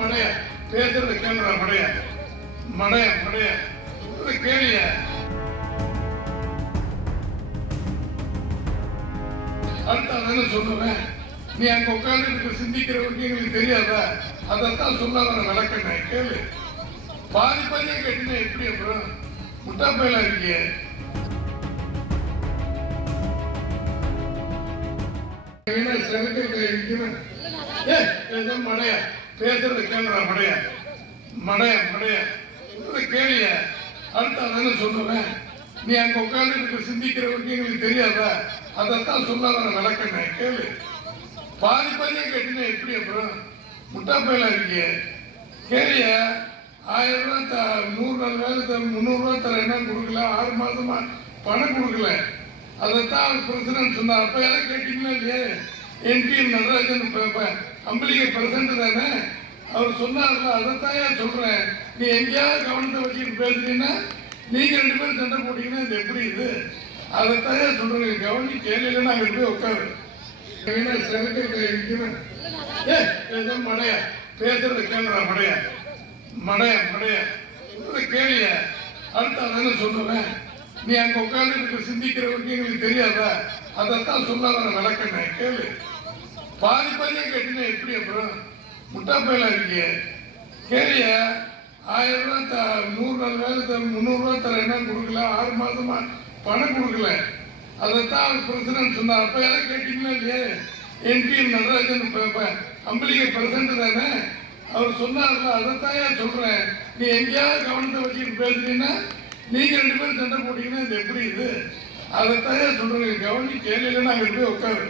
மடைய பேசுறது கேள்ற மடைய மடைய மடைய கேளிய அடுத்த சொல்லுவேன். நீ அங்க உட்கார்ந்து சிந்திக்கிறவருக்கு எங்களுக்கு தெரியாதா? அதைத்தான் சொல்ல வர விளக்கண்ணேன். கேளு. பாதி பாதியா கேட்டீங்கன்னா எப்படி? அப்புறம் முட்டா பயிலா இருக்கிய. மடைய பேசுறது கேள்ற மடைய மடைய மடைய கேளிய அடுத்த சொல்லுவேன். நீ அங்க உட்கார்ந்து சிந்திக்கிறவருக்கு எங்களுக்கு தெரியாதா? அதைத்தான் சொல்ல வர விளக்கண்ணேன். கேளு. பாதி பாதியா கேட்டீங்கன்னா எப்படி? அப்புறம் முட்டா பயிலா இருக்கிய. கேளிய 1000 ரூபாய் 100 நாள் வேலை 300 ரூபாய் தர என்ன கொடுக்கல, 6 மாதமா பணம் கொடுக்கல. அதைத்தான் பிரசிடன்ட் சொன்னார். அப்ப யாரும் கேட்டீங்களா இல்லையே? என்பிஎம் நடராஜன் அம்பளிகை பிரசிடண்ட் தானே, அவர் சொன்னார்ல. அதைத்தான் சொல்றேன். நீ எங்கேயாவது கவனத்தை வச்சுக்கிட்டு பேசுறீங்கன்னா நீங்க 2 பேரும் சண்டை போட்டீங்கன்னா இது எப்படி? இது அதைத்தான் சொல்றேன். கவனி கேள்வியில நாங்க போய் உட்காரு. மடைய பேசுறது கேள்ற மடைய மடைய மடைய கேளிய அடுத்த சொல்லுவேன். நீ அங்க உட்கார்ந்து சிந்திக்கிறவருக்கு எங்களுக்கு தெரியாதா? அதைத்தான் சொல்ல வர விளக்கண்ணேன். கேளு. பாதி பாதியா கேட்டீங்கன்னா எப்படி? அப்புறம் முட்டா பயிலா இருக்கிய. கேளிய 1000 ரூபாய் 100 நாள் வேலை 300 ரூபாய் தர என்ன கொடுக்கல, 6 மாதமா பணம் கொடுக்கல. அதைத்தான் பிரசிடன்ட் சொன்னார். அப்ப யாரும் கேட்டீங்களா இல்லையே? என்பிஎம் நடராஜன் அம்பளிகை பிரசிடண்ட் தானே, அவர் சொன்னார்ல. அதைத்தான் சொல்றேன். நீ எங்கேயாவது கவனத்தை வச்சுக்கிட்டு பேசுறீங்கன்னா நீங்க 2 பேரும் சண்டை போட்டீங்கன்னா இது எப்படி? இது அதைத்தான் சொல்றேன். கவனி கேள்வியில நாங்க போய் உட்காரு.